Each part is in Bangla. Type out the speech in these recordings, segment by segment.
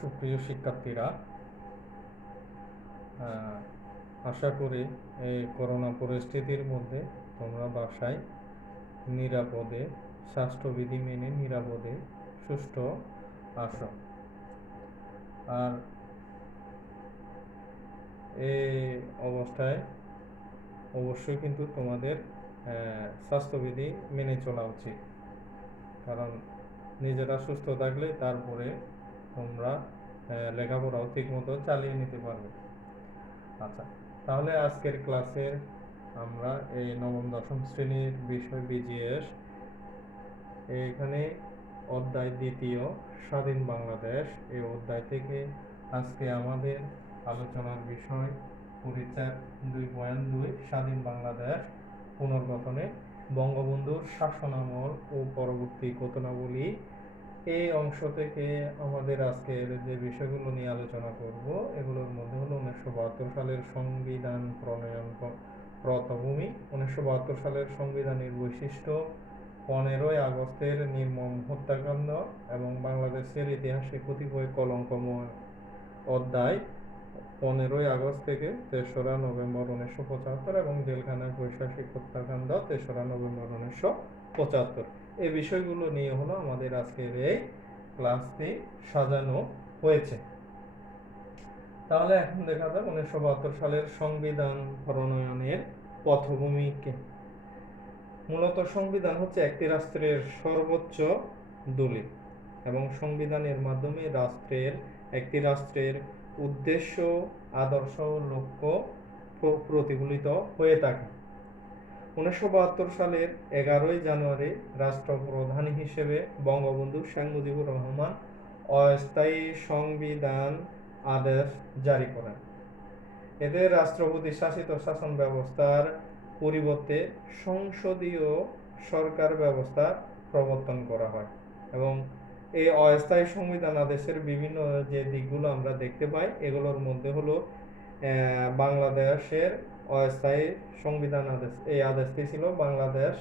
সুপ্রিয় শিক্ষার্থীরা, আশা করি এই করোনা পরিস্থিতির মধ্যে তোমরা বাসায় নিরাপদে, স্বাস্থ্যবিধি মেনে নিরাপদে সুস্থ আসো। আর এই অবস্থায় অবশ্যই কিন্তু তোমাদের স্বাস্থ্যবিধি মেনে চলা উচিত, কারণ নিজেরা সুস্থ থাকলে তারপরে তোমরা লেখাপড়াও ঠিকমতো চালিয়ে নিতে পারবে। আচ্ছা, তাহলে আজকের ক্লাসে আমরা এই নবম দশম শ্রেণীর বিষয় বিজিএস এখানে অধ্যায় দ্বিতীয় স্বাধীন বাংলাদেশ, এই অধ্যায় থেকে আজকে আমাদের আলোচনার বিষয় পরিচয় 2.2 স্বাধীন বাংলাদেশ পুনর্গঠনে বঙ্গবন্ধুর শাসনামল ও পরবর্তী ঘটনাবলী। এই অংশ থেকে আমাদের আজকের যে বিষয়গুলো নিয়ে আলোচনা করব এগুলোর মধ্যে হলো 1972 সালের সংবিধান প্রণয়ন পটভূমি, 1972 সালের সংবিধানের বৈশিষ্ট্য, 15ই আগস্টের নির্মম হত্যাকাণ্ড এবং বাংলাদেশের ইতিহাসে কতিপয় কলঙ্কময় অধ্যায়, 15ই আগস্ট থেকে 3রা নভেম্বর 1975 এবং জেলখানায় বৈশাখিক হত্যাকাণ্ড 3রা নভেম্বর 1975। এই বিষয়গুলো নিয়ে হলো আমাদের আজকের এই ক্লাসটি সাজানো হয়েছে। তাহলে এখন দেখা যাক 1972 সালের সংবিধান প্রণয়নের পটভূমিকে। মূলত সংবিধান হচ্ছে একটি রাষ্ট্রের সর্বোচ্চ দলিল এবং সংবিধানের মাধ্যমে একটি রাষ্ট্রের উদ্দেশ্য, আদর্শ, লক্ষ্য প্রতিফলিত হয়ে থাকে। 1972 সালের 11ই জানুয়ারি রাষ্ট্রপ্রধান হিসেবে বঙ্গবন্ধু শেখ মুজিবুর রহমান অস্থায়ী সংবিধান আদেশ জারি করেন। এতে রাষ্ট্রপতি শাসিত শাসন ব্যবস্থার পরিবর্তে সংসদীয় সরকার ব্যবস্থা প্রবর্তন করা হয় এবং এই অস্থায়ী সংবিধান আদেশের বিভিন্ন যে দিকগুলো আমরা দেখতে পাই এগুলোর মধ্যে হলো বাংলাদেশের অস্থায়ী সংবিধান আদেশ। এই আদেশটি ছিল বাংলাদেশ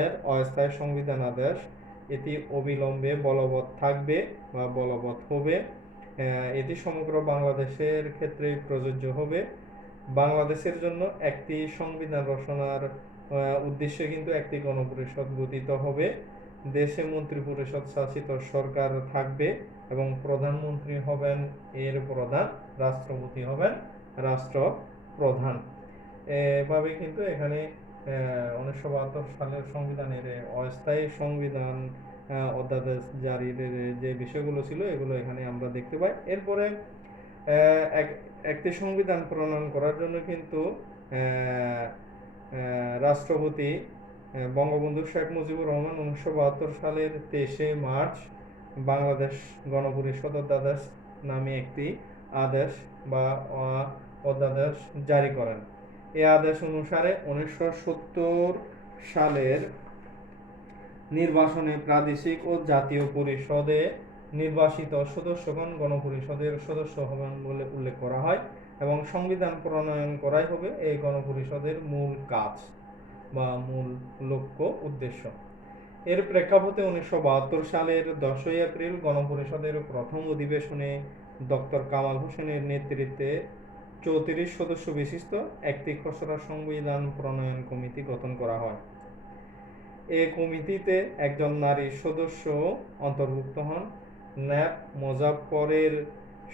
এর অস্থায়ী সংবিধান আদেশ। এটি অবিলম্বে বলবৎ থাকবে বা বলবৎ হবে। এটি সমগ্র বাংলাদেশের ক্ষেত্রে প্রযোজ্য হবে। বাংলাদেশের জন্য একটি সংবিধান রচনার উদ্দেশ্যে কিন্তু একটি গণপরিষদ গঠিত হবে। দেশে মন্ত্রিপরিষদ শাসিত সরকার থাকবে এবং প্রধানমন্ত্রী হবেন এর প্রধান, রাষ্ট্রপতি হবেন রাষ্ট্রপ্রধান। এভাবে কিন্তু এখানে 1972 সালের সংবিধানের অস্থায়ী সংবিধান অধ্যাদেশ জারির যে বিষয়গুলো ছিল এগুলো এখানে আমরা দেখতে পাই। এরপরে একটি সংবিধান প্রণয়ন করার জন্য কিন্তু রাষ্ট্রপতি বঙ্গবন্ধু শেখ মুজিবুর রহমান 1972 সালের 23শে মার্চ বাংলাদেশ গণপরিষদ অধ্যাদেশ নামে একটি আদেশ বা অধ্যাদেশ জারি করেন। এই আদেশ অনুসারে 1970 সালের নির্বাচনে প্রাদেশিক ও জাতীয় পরিষদে নির্বাচিত সদস্যগণ গণপরিষদের সদস্য হবেন বলে উল্লেখ করা হয় এবং সংবিধান প্রণয়ন করাই হবে এই গণপরিষদের মূল কাজ বা মূল লক্ষ্য উদ্দেশ্য। এর প্রেক্ষাপটে 1972 সালের 10ই এপ্রিল গণপরিষদের প্রথম অধিবেশনে ডক্টর কামাল হোসেনের নেতৃত্বে 34 সদস্য বিশিষ্ট একটি খসড়া সংবিধান প্রণয়ন কমিটি গঠন করা হয়। এই কমিটিতে একজন নারী সদস্য অন্তর্ভুক্ত হন, ন্যাপ মোজাফফরের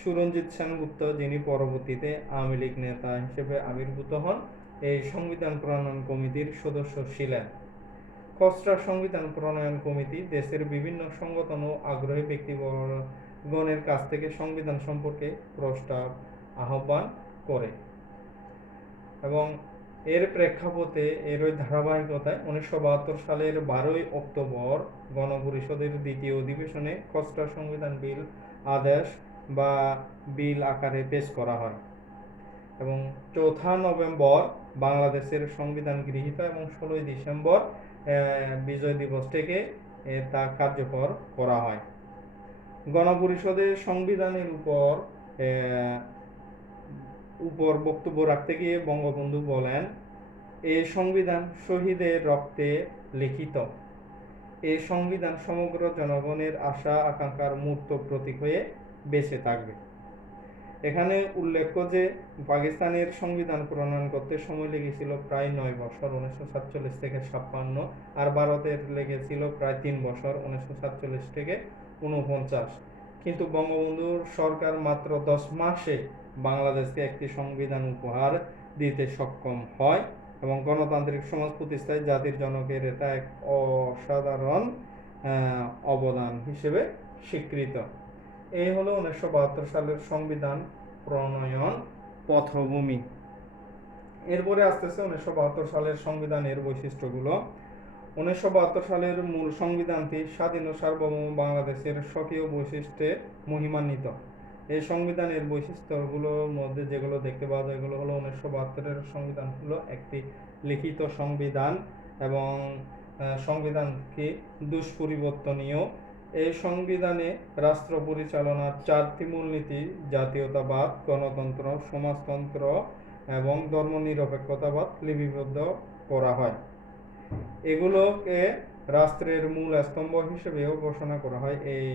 সুরঞ্জিত সেনগুপ্ত, যিনি পরবর্তীতে আওয়ামী লীগ নেতা হিসেবে আবির্ভূত হন, এই সংবিধান প্রণয়ন কমিটির সদস্য ছিলেন। খসড়া সংবিধান প্রণয়ন কমিটি দেশের বিভিন্ন সংগঠন ও আগ্রহী ব্যক্তিগণের কাছ থেকে সংবিধান সম্পর্কে প্রস্তাব আহ্বান করে এবং এর প্রেক্ষাপটে এরই ধারাবাহিকতায় 1972 সালের 12ই অক্টোবর গণপরিষদের দ্বিতীয় অধিবেশনে খসড়া সংবিধান বিল আদেশ বা বিল আকারে পেশ করা হয় এবং 4 নভেম্বর বাংলাদেশের সংবিধান গৃহীত এবং 16ই ডিসেম্বর বিজয় দিবস থেকে তা কার্যকর করা হয়। গণপরিষদের সংবিধানের উপর বক্তব্য রাখতে গিয়ে বঙ্গবন্ধু বলেন, এই সংবিধান শহীদের রক্তে লিখিত। এই সংবিধান সমগ্র জনগণের আশা আকাঙ্ক্ষার মূর্ত প্রতীক হয়ে বেঁচে থাকবে। এখানে উল্লেখ্য যে পাকিস্তানের সংবিধান প্রণয়ন করতে সময় লেগেছিল প্রায় 9 বছর, 1947 থেকে 56, আর ভারতের লেগেছিল প্রায় 3 বছর, 1947 থেকে 49। কিন্তু বঙ্গবন্ধুর সরকার মাত্র 10 মাসে বাংলাদেশকে একটি সংবিধান উপহার দিতে সক্ষম হয় এবং গণতান্ত্রিক সমাজ প্রতিষ্ঠায় জাতির জনকের এটা এক অসাধারণ অবদান হিসেবে স্বীকৃত। এই হলো 1972 সালের সংবিধান প্রণয়ন পটভূমি। এরপরে আসতেছে 1972 সালের সংবিধানের বৈশিষ্ট্যগুলো। 1972 সালের মূল সংবিধানটি স্বাধীন ও সার্বভৌম বাংলাদেশের স্বকীয় বৈশিষ্ট্যে মহিমান্বিত। এই সংবিধানের বৈশিষ্ট্যগুলোর মধ্যে যেগুলো দেখতে পাওয়া যায় এগুলো হলো 1972 সংবিধান হলো একটি লিখিত সংবিধান এবং সংবিধানটি দুষ্পরিবর্তনীয়। এই সংবিধানে রাষ্ট্র পরিচালনার 4টি মূলনীতি জাতীয়তাবাদ, গণতন্ত্র, সমাজতন্ত্র এবং ধর্মনিরপেক্ষতাবাদ লিপিবদ্ধ করা হয়। এগুলোকে রাষ্ট্রের মূল স্তম্ভ হিসেবেও ঘোষণা করা হয় এই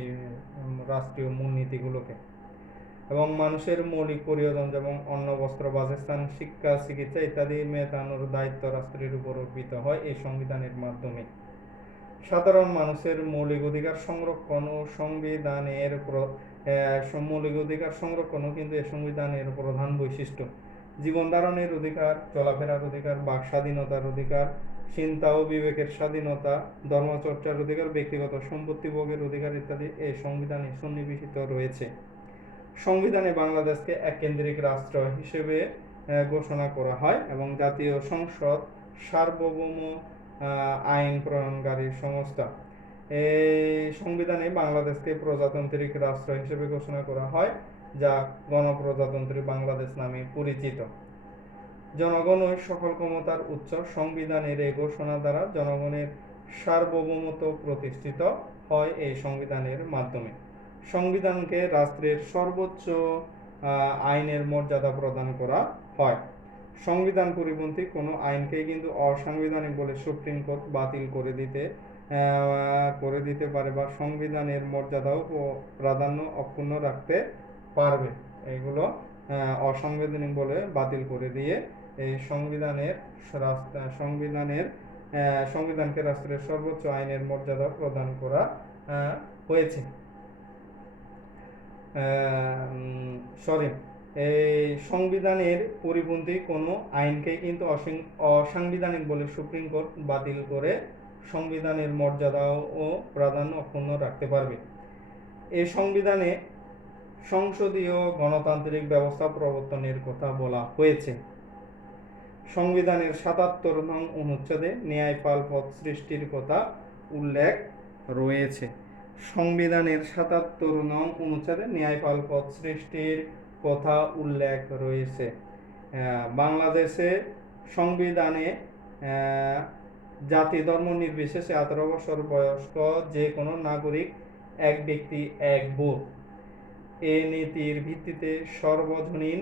রাষ্ট্রীয় মূলনীতিগুলোকে। এবং মানুষের মৌলিক প্রয়োজন যেমন অন্ন, বস্ত্র, বাসস্থান, শিক্ষা, চিকিৎসা ইত্যাদি মেটানোর দায়িত্ব রাষ্ট্রের উপর অর্পিত হয় এই সংবিধানের মাধ্যমে। সাধারণ মানুষের মৌলিক অধিকার সংরক্ষণ ও মৌলিক অধিকার সংরক্ষণও কিন্তু এই সংবিধানের প্রধান বৈশিষ্ট্য। জীবন ধারণের অধিকার, চলাফেরার অধিকার, বাক স্বাধীনতার অধিকার, চিন্তা ও বিবেকের স্বাধীনতা, ধর্মচর্চার অধিকার, ব্যক্তিগত সম্পত্তি ভোগের অধিকার ইত্যাদি এই সংবিধানে সন্নিবেশিত রয়েছে। সংবিধানে বাংলাদেশকে এককেন্দ্রিক রাষ্ট্র হিসেবে ঘোষণা করা হয় এবং জাতীয় সংসদ সার্বভৌম আইন প্রণয়নকারী সংস্থা। এই সংবিধানে বাংলাদেশকে প্রজাতান্ত্রিক রাষ্ট্র হিসেবে ঘোষণা করা হয় যা গণপ্রজাতন্ত্রী বাংলাদেশ নামে পরিচিত। জনগণের সকল ক্ষমতার উৎস। সংবিধানের এই ঘোষণা দ্বারা জনগণের সার্বভৌমত্ব প্রতিষ্ঠিত হয় এই সংবিধানের মাধ্যমে। সংবিধানকে রাষ্ট্রের সর্বোচ্চ আইনের মর্যাদা প্রদান করা হয়। সংবিধান পরিপন্থী কোনো আইনকেই কিন্তু অসাংবিধানিক বলে সুপ্রিম কোর্ট বাতিল করে দিতে পারে বা সংবিধানের মর্যাদাও ও প্রাধান্য অক্ষুণ্ণ রাখতে পারবে। এগুলো অসাংবিধানিক বলে বাতিল করে দিয়ে এই সংবিধানকে রাষ্ট্রের সর্বোচ্চ আইনের মর্যাদা প্রদান করা হয়েছে। এই সংবিধানের পরিপন্থী কোনো আইনকে কিন্তু অসাংবিধানিক বলে সুপ্রিম কোর্ট বাতিল করে সংবিধানের মর্যাদা ও প্রাধান্য অক্ষুণ্ণ রাখতে পারবে। এই সংবিধানে সংসদীয় গণতান্ত্রিক ব্যবস্থা প্রবর্তনের কথা বলা হয়েছে। সংবিধানের 77 নং অনুচ্ছেদে ন্যায়পাল পদ সৃষ্টির কথা উল্লেখ রয়েছে। সংবিধানের 77 নং অনুচ্ছেদে ন্যায়পাল পদ সৃষ্টির কথা উল্লেখ রয়েছে। বাংলাদেশে সংবিধানে জাতি ধর্ম নির্বিশেষে 18 বছর বয়স্ক যে কোনো নাগরিক এক ব্যক্তি এক ভোট এই নীতির ভিত্তিতে সর্বজনীন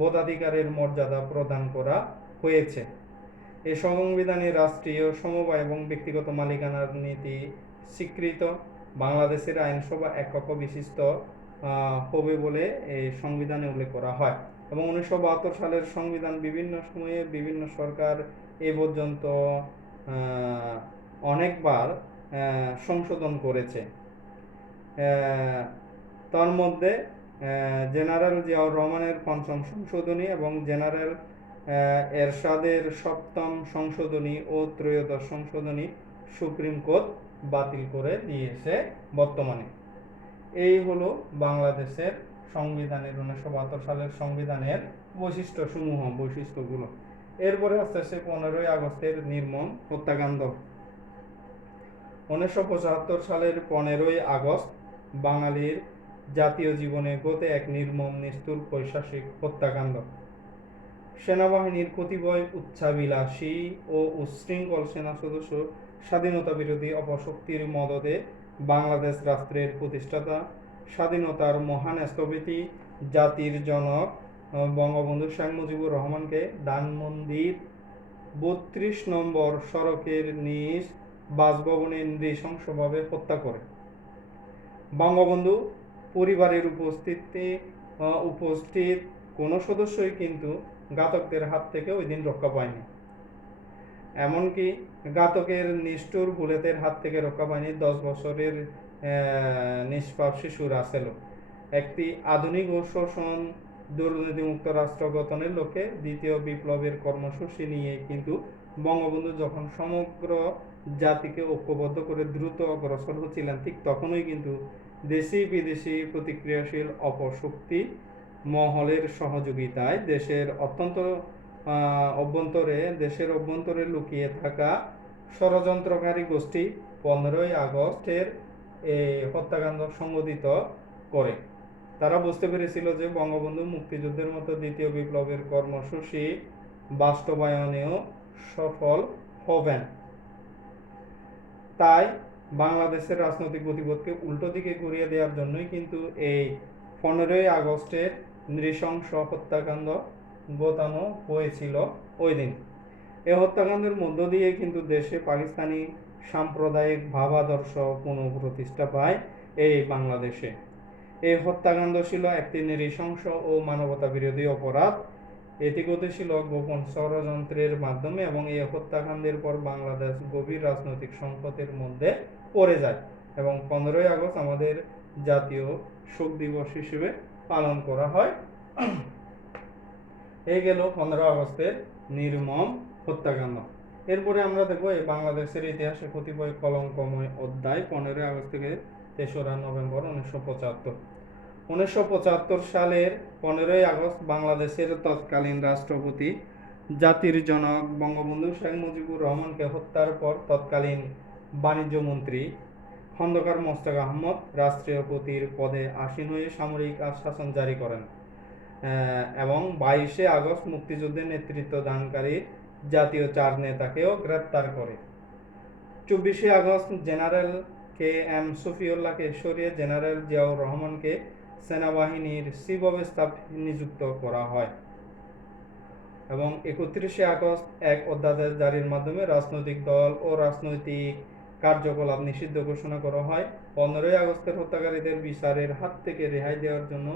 ভোটাধিকারের মর্যাদা প্রদান করা হয়েছে। এই সংবিধানে রাষ্ট্রীয় সমবায় এবং ব্যক্তিগত মালিকানার নীতি স্বীকৃত। বাংলাদেশের আইনসভা এক কক্ষ বিশিষ্ট হবে বলে এই সংবিধানে উল্লেখ করা হয় এবং 1972 সালের সংবিধান বিভিন্ন সময়ে বিভিন্ন সরকার এ পর্যন্ত অনেকবার সংশোধন করেছে। তার মধ্যে জেনারেল জিয়াউর রহমানের 5ম সংশোধনী এবং জেনারেল এরশাদের 7ম সংশোধনী ও 13শ সংশোধনী সুপ্রিম কোর্ট বাতিল করে দিয়েছে বর্তমানে। এই হলো বাংলাদেশের সংবিধানের 1972 সালের সংবিধানের বৈশিষ্ট্যগুলো। এরপরে আসতেছে 15ই আগস্টের নির্মম হত্যাকাণ্ড। 1975 সালের 15ই আগস্ট বাঙালির জাতীয় জীবনে ঘটে এক নির্মম নিষ্ঠুর পৈশাচিক হত্যাকাণ্ড। সেনাবাহিনীর কতিপয় উচ্চাভিলাষী ও উচ্ছৃঙ্খল সেনা সদস্য স্বাধীনতা বিরোধী অপশক্তির মদদে বাংলাদেশ রাষ্ট্রের প্রতিষ্ঠাতা, স্বাধীনতার মহান স্থপতি, জাতির জনক বঙ্গবন্ধু শেখ মুজিবুর রহমানকে ধানমন্ডির 32 নম্বর সড়কের নিজ বাসভবনে নৃশংসভাবে হত্যা করে। বঙ্গবন্ধু পরিবারের উপস্থিত কোনো সদস্যই কিন্তু ঘাতকদের হাত থেকে ওই দিন রক্ষা পায়নি। এমনকি ঘাতকের নিষ্ঠুর বুলেটের হাত থেকে রক্ষা পায়নি 10 বছরের নিষ্পাপ শিশু রাসেলও। একটি আধুনিক ও শোষণ দুর্নীতিমুক্ত রাষ্ট্র গঠনের লক্ষ্যে দ্বিতীয় বিপ্লবের কর্মসূচি নিয়ে কিন্তু বঙ্গবন্ধু যখন সমগ্র জাতিকে ঐক্যবদ্ধ করে দ্রুত অগ্রসর হচ্ছিলেন, ঠিক তখনই কিন্তু দেশি বিদেশি প্রতিক্রিয়াশীল অপশক্তি মহলের সহযোগিতায় দেশের অভ্যন্তরে লুকিয়ে থাকা ষড়যন্ত্রকারী গোষ্ঠী 15ই আগস্টের এই হত্যাকাণ্ড সংঘটিত করে। তারা বুঝতে পেরেছিল যে বঙ্গবন্ধু মুক্তিযুদ্ধের মতো দ্বিতীয় বিপ্লবের কর্মসূচি বাস্তবায়নেও সফল হবেন। তাই বাংলাদেশের রাজনৈতিক গতিপথকে উল্টো দিকে ঘুরিয়ে দেওয়ার জন্যই কিন্তু এই 15ই আগস্টের নৃশংস হত্যাকাণ্ড ঘটানো হয়েছিল ওই দিন। এই হত্যাকাণ্ডের মধ্য দিয়ে কিন্তু দেশে পাকিস্তানি সাম্প্রদায়িক ভাবাদর্শ পুনঃপ্রতিষ্ঠা পায় এই বাংলাদেশে। এই হত্যাকাণ্ড ছিল একটি নৃশংস ও মানবতা বিরোধী অপরাধ। এটি ঘটেছিল গোপন ষড়যন্ত্রের মাধ্যমে এবং এই হত্যাকাণ্ডের পর বাংলাদেশ গভীর রাজনৈতিক সংকটের মধ্যে পড়ে যায় এবং 15ই আগস্ট আমাদের জাতীয় শোক দিবস হিসেবে পালন করা হয়। এই গেল 15 আগস্টের নির্মম হত্যাকাণ্ড। এরপরে আমরা দেখব এই বাংলাদেশের ইতিহাসে কতিপয় কলঙ্কময় অধ্যায় 15 আগস্ট থেকে 3রা নভেম্বর 1975। 1975 সালের 15ই আগস্ট বাংলাদেশের তৎকালীন রাষ্ট্রপতি জাতির জনক বঙ্গবন্ধু শেখ মুজিবুর রহমানকে হত্যার পর তৎকালীন বাণিজ্য মন্ত্রী খন্দকার মোশতাক আহমদ রাষ্ট্রপতির পদে আসীন হয়ে সামরিক শাসন জারি করেন এবং 22শে আগস্ট মুক্তিযুদ্ধে নেতৃত্ব দানকারী জাতীয় 4 নেতাকেও গ্রেপ্তার করে। 24শে আগস্ট জেনারেল কে এম শফিউল্লাহকে সরিয়ে জেনারেল জিয়াউর রহমানকে সেনাবাহিনীর চিফ অফ স্টাফ নিযুক্ত করা হয় এবং 31শে আগস্ট এক অধ্যাদেশ জারির মাধ্যমে রাজনৈতিক দল ও রাজনৈতিক কার্যকলাপ নিষিদ্ধ ঘোষণা করা হয়। 15ই আগস্টের হত্যাকারীদের বিচারের হাত থেকে রেহাই দেওয়ার জন্য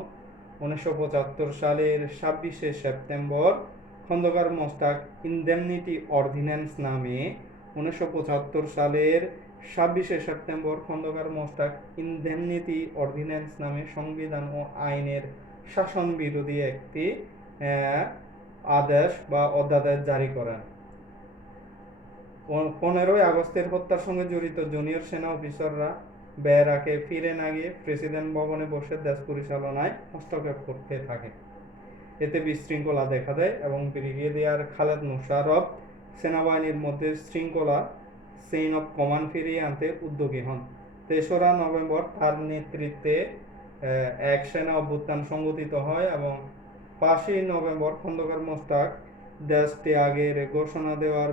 1975 সালের 26শে September Khondakar Mushtaq indemnity ordinance নামে 1975 সালের 26শে September Khondakar Mushtaq indemnity ordinance নামে সংবিধান ও আইনের শাসন বিরোধী একটি আদেশ বা অধ্যাদেশ জারি করেন। 15ই আগস্টের হত্যার সঙ্গে জড়িত জুনিয়র সেনা অফিসাররা ব্যারাকে ফিরে না গিয়ে প্রেসিডেন্ট ভবনে বসে দেশ পরিচালনায় হস্তক্ষেপ করতে থাকে। এতে বিশৃঙ্খলা দেখা দেয় এবং ব্রিগেডিয়ার খালেদ মোশাররফ সেনাবাহিনীর মধ্যে শৃঙ্খলা চেইন অফ কমান্ড ফিরিয়ে আনতে উদ্যোগী হন। 3রা নভেম্বর তার নেতৃত্বে এক সেনা অভ্যুত্থান সংগঠিত হয় এবং 5ই নভেম্বর খন্দকার মোশতাক দেশ ত্যাগের ঘোষণা দেওয়ার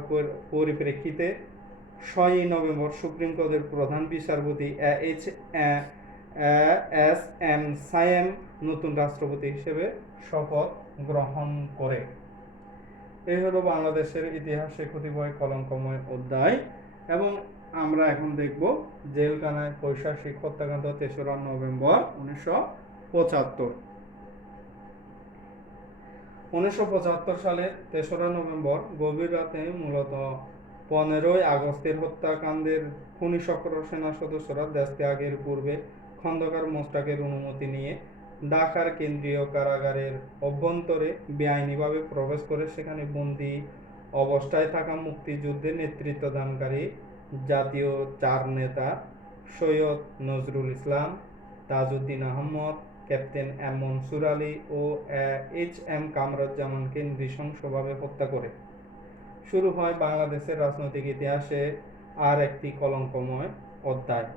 পরিপ্রেক্ষিতে 6ই নভেম্বর সুপ্রিম কোর্টের প্রধান বিচারপতি এস এম সায়েম নতুন রাষ্ট্রপতি হিসেবে শপথ গ্রহণ করে। এই হলো বাংলাদেশের ইতিহাসে কতিপয় কলঙ্কময় অধ্যায় এবং আমরা এখন দেখব জেলখানায় পৈশাচিক হত্যাকাণ্ড 3রা নভেম্বর 1975। 1975 সালের 3রা নভেম্বর গভীর রাতে মূলত 15ই আগস্টের হত্যাকাণ্ডের খুনি চক্র সেনা সদস্যরা দেশ ত্যাগের পূর্বে খন্দকার মোশতাকের অনুমতি নিয়ে ঢাকার কেন্দ্রীয় কারাগারের অভ্যন্তরে বেআইনিভাবে প্রবেশ করে সেখানে বন্দী অবস্থায় থাকা মুক্তিযুদ্ধে নেতৃত্ব দানকারী জাতীয় 4 নেতা সৈয়দ নজরুল ইসলাম, তাজউদ্দিন আহমদ, ক্যাপ্টেন এম মনসুর আলী ও এইচ এম কামরুজ্জামানকে নৃশংসভাবে হত্যা করে। শুরু হয় বাংলাদেশের রাজনৈতিক ইতিহাসে আর একটি কলঙ্কময় অধ্যায়।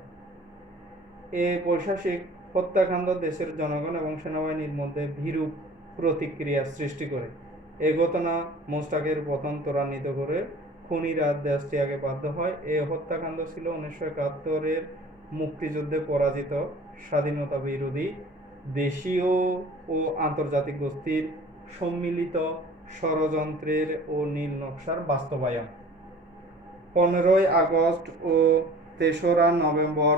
এই পৈশাচিক হত্যাকাণ্ড দেশের জনগণ এবং সেনাবাহিনীর মধ্যে বিরূপ প্রতিক্রিয়া সৃষ্টি করে। এই ঘটনা মোশতাকের পতন ত্বরান্বিত করে খুনিরা দেশ ত্যাগে বাধ্য হয়। এই হত্যাকাণ্ড ছিল 1971-এর মুক্তিযুদ্ধে পরাজিত স্বাধীনতা বিরোধী দেশীয় ও আন্তর্জাতিক গোষ্ঠীর সম্মিলিত ষড়যন্ত্রের ও নীল নকশার বাস্তবায়ন। 15ই আগস্ট ও 3রা নভেম্বর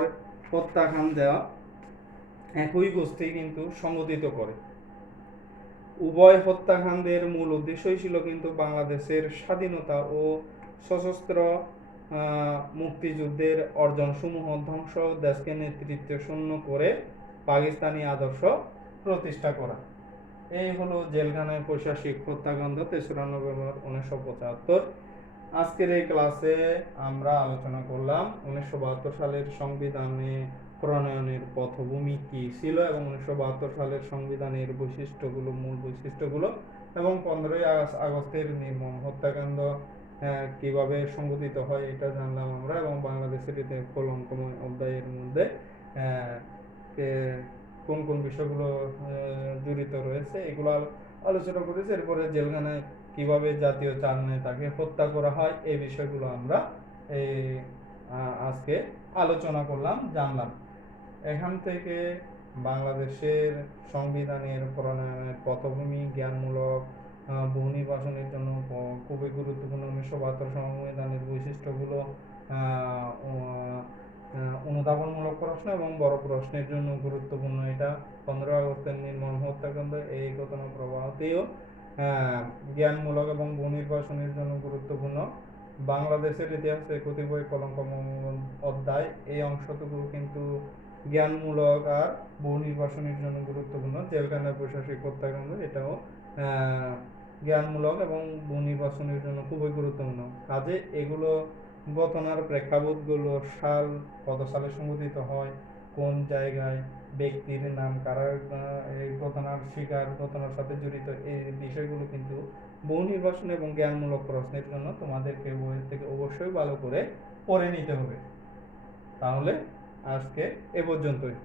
হত্যাকাণ্ড একই গোষ্ঠী কিন্তু সংগঠিত করে। উভয় হত্যাকাণ্ডের মূল উদ্দেশ্যই ছিল কিন্তু বাংলাদেশের স্বাধীনতা ও সশস্ত্র মুক্তিযুদ্ধের অর্জনসমূহ ধ্বংস, দেশকে নেতৃত্ব শূন্য করে পাকিস্তানি আদর্শ প্রতিষ্ঠা করা। এই হলো জেলখানায় পৈশাচিক হত্যাকাণ্ড ৩রা নভেম্বর ১৯৭৫। আজকের এই ক্লাসে আমরা আলোচনা করলাম ১৯৭২ সালের সংবিধানে প্রণয়নের পটভূমি কি ছিল এবং ১৯৭২ সালের সংবিধানের বৈশিষ্ট্যগুলো, মূল বৈশিষ্ট্যগুলো, এবং ১৫ই আগস্টের নির্মম হত্যাকাণ্ড কিভাবে সংঘটিত হয় এটা জানলাম আমরা, এবং বাংলাদেশের ইতিহাস কলঙ্কময় অধ্যায়ের মধ্যে কোন কোন বিষয়গুলো জড়িত রয়েছে এগুলো আলোচনা করেছি। এরপরে জেলখানায় কিভাবে জাতীয় চার নেতাকে হত্যা করা হয় এই বিষয়গুলো আমরা এই আজকে আলোচনা করলাম, জানলাম। এখান থেকে বাংলাদেশের সংবিধানের প্রণয়নের পটভূমি, জ্ঞানমূলক বহু নির্বাচনের জন্য খুবই গুরুত্বপূর্ণ ১৯৭২ সংবিধানের বৈশিষ্ট্যগুলো, অনুধাবনমূলক প্রশ্ন এবং বড় প্রশ্নের জন্য গুরুত্বপূর্ণ এটা। 15 আগস্টের নির্মম হত্যাকাণ্ড এই ঘটনা প্রবাহতেও জ্ঞানমূলক এবং বহু নির্বাচনের জন্য গুরুত্বপূর্ণ। বাংলাদেশের ইতিহাসে কতিপয় কলঙ্কময় অধ্যায়, এই অংশটুকু কিন্তু জ্ঞানমূলক আর বহু নির্বাচনের জন্য গুরুত্বপূর্ণ। জেলখানায় প্রশাসনিক হত্যাকাণ্ড এটাও জ্ঞানমূলক এবং বহু নির্বাচনের জন্য খুবই গুরুত্বপূর্ণ। কাজে এগুলো ঘটনার প্রেক্ষাপটগুলো, সাল কত সালে সংঘটিত হয়, কোন জায়গায়, ব্যক্তির নাম, কারা এই ঘটনার শিকার, ঘটনার সাথে জড়িত, এই বিষয়গুলো কিন্তু বহু নির্বাচন এবং জ্ঞানমূলক প্রশ্নের জন্য তোমাদেরকে বইয়ের থেকে অবশ্যই ভালো করে পড়ে নিতে হবে। তাহলে আজকে এ পর্যন্তই।